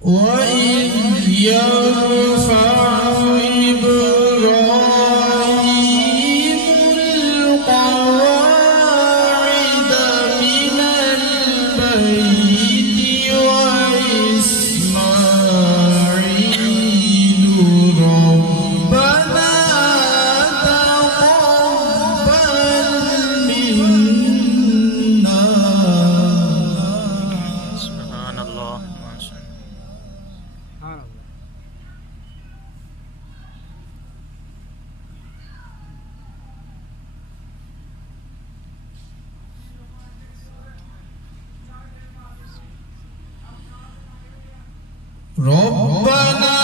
وإذ يرفع إبراهيم القواعد من البيت وإسماعيل ربنا تقبل منا. سبحان الله. ربنا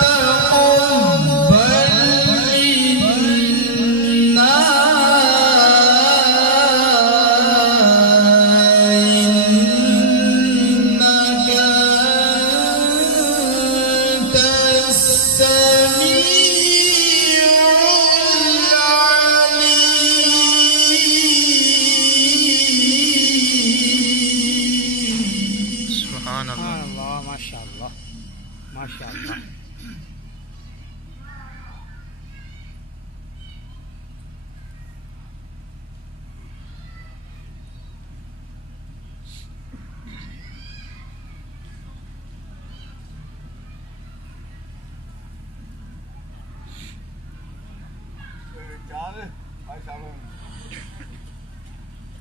تقبل منا إنك أنت السميع العليم. سبحان الله. ما شاء الله ما شاء الله.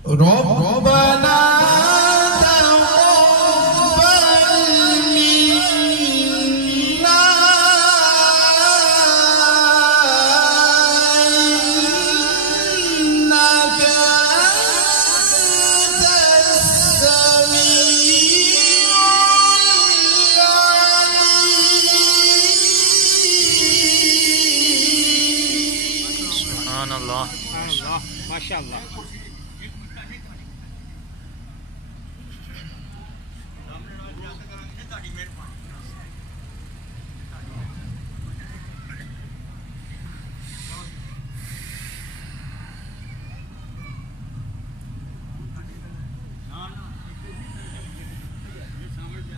ربنا سبحان الله. ما شاء الله.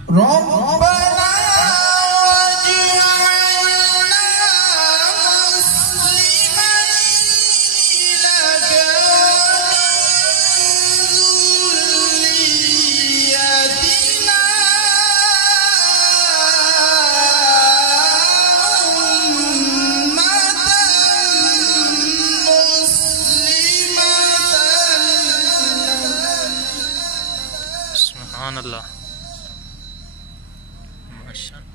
ربنا واجعلنا مسلمين لك سبحان الله. ما شاء الله.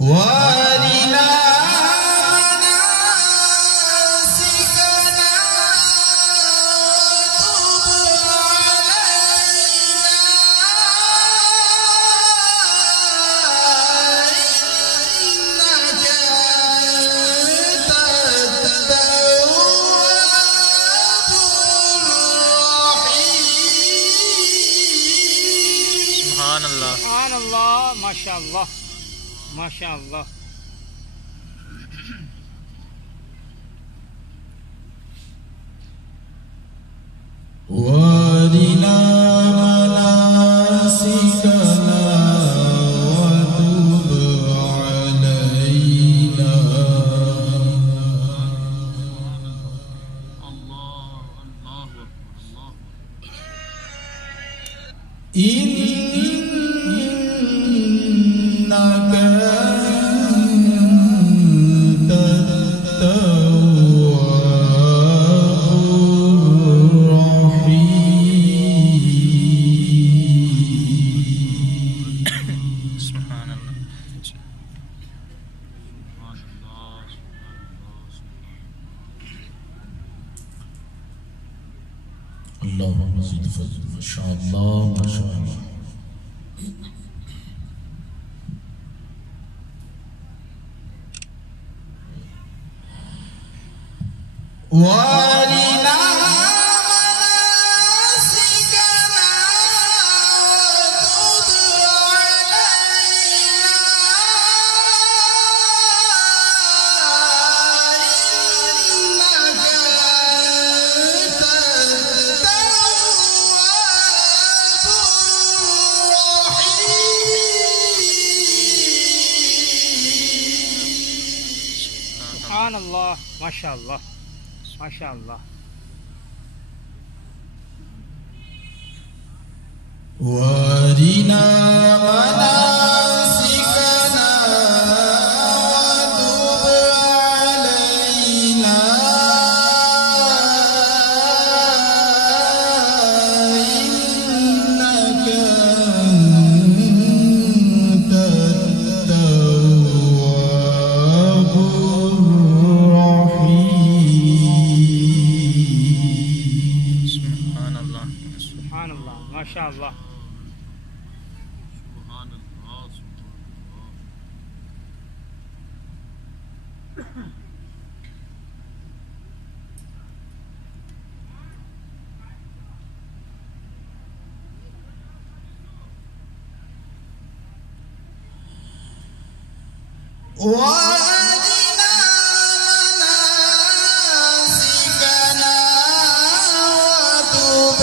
وارنا سبحان الله. سبحان الله. ما شاء الله ما شاء الله. وارنا مناسكنا وتب علينا. إنك أنت التواب الرحيم. سبحان الله. اللهم زد فضل. ما شاء الله ما شاء الله. وارنا مناسكنا Subhanallah. MashaAllah. MashaAllah. وارنا مناسكنا وتب علينا إنك أنت التواب الرحيم. Subhanallah. Subhanallah. MashaAllah. وارنا مناسكنا وتب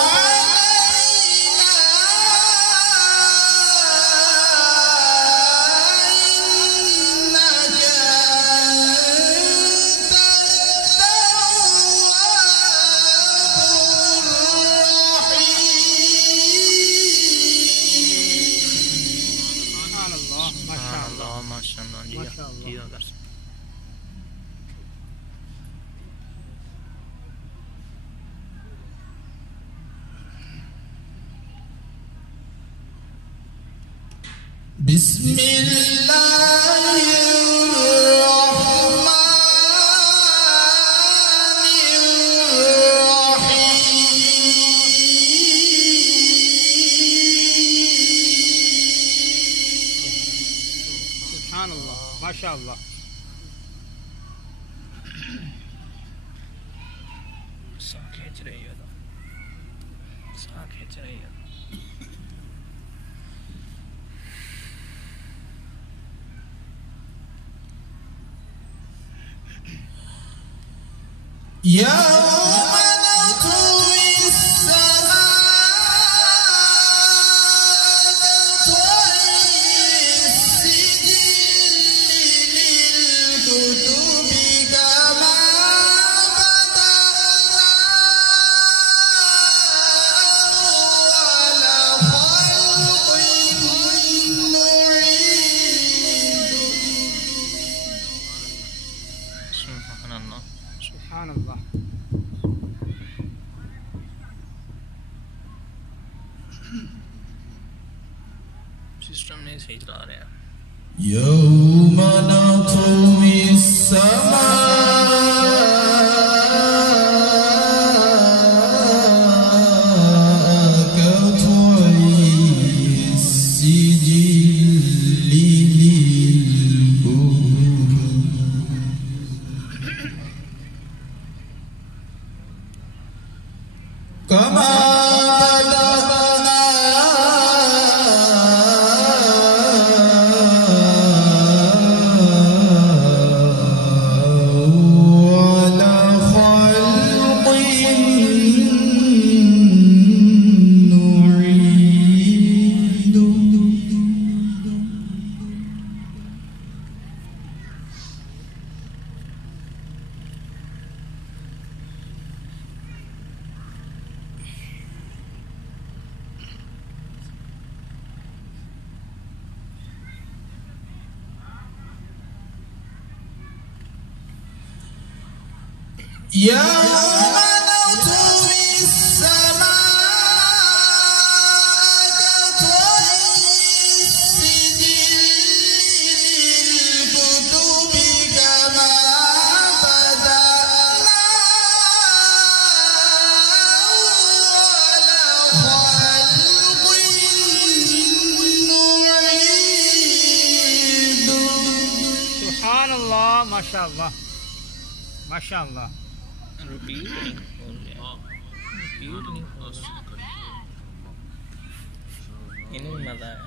علينا إنك أنت التواب الرحيم. Subhanallah. MashaAllah. MashaAllah. जी MashaAllah. जी अगर بسم الله الرحمن الرحيم. Subhanallah. MashaAllah. सांस खींच रही है तो सांस खींच रही है يوم نطوي السماء كطي السجل للكتب كما بدأنا أول خلق نعيد. Subhanallah. Subhanallah. सिस्टम नहीं सही चला रहे हैं يوم نطوي السماء كطي السجل للكتب كما بدأنا أول خلق يوم نطوي السماء كطي السجل للكتب كما بدأنا أول خلق نعيد. Subhanallah. MashaAllah. MashaAllah. रिपीट नहीं बोल रहे रिपीट नहीं बोल रहे इन्हें मजा है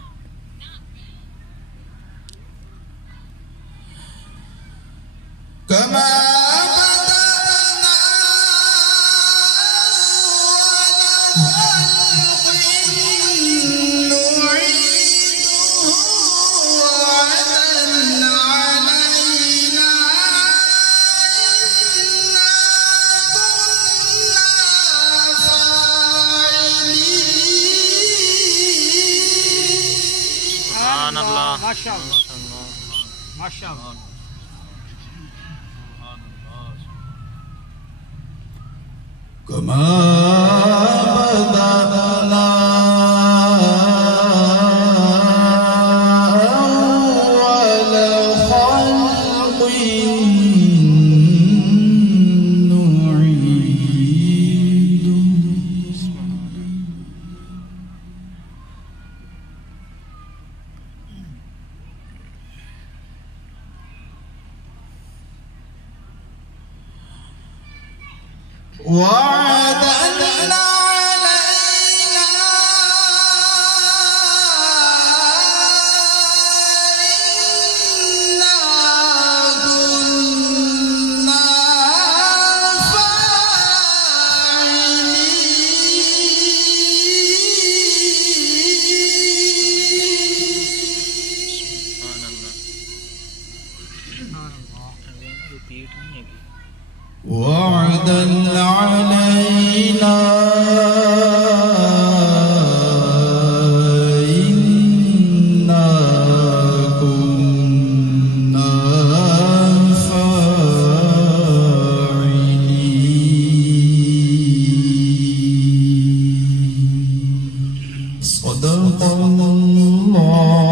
كما بدأنا أول خلق نعيده وعدا علينا Maşallah. Maşallah. كما بدأنا أول خلق نعيده وعدا علينا إنا كنا فاعلين. وعدا علينا إنا كنا فاعلين صدق الله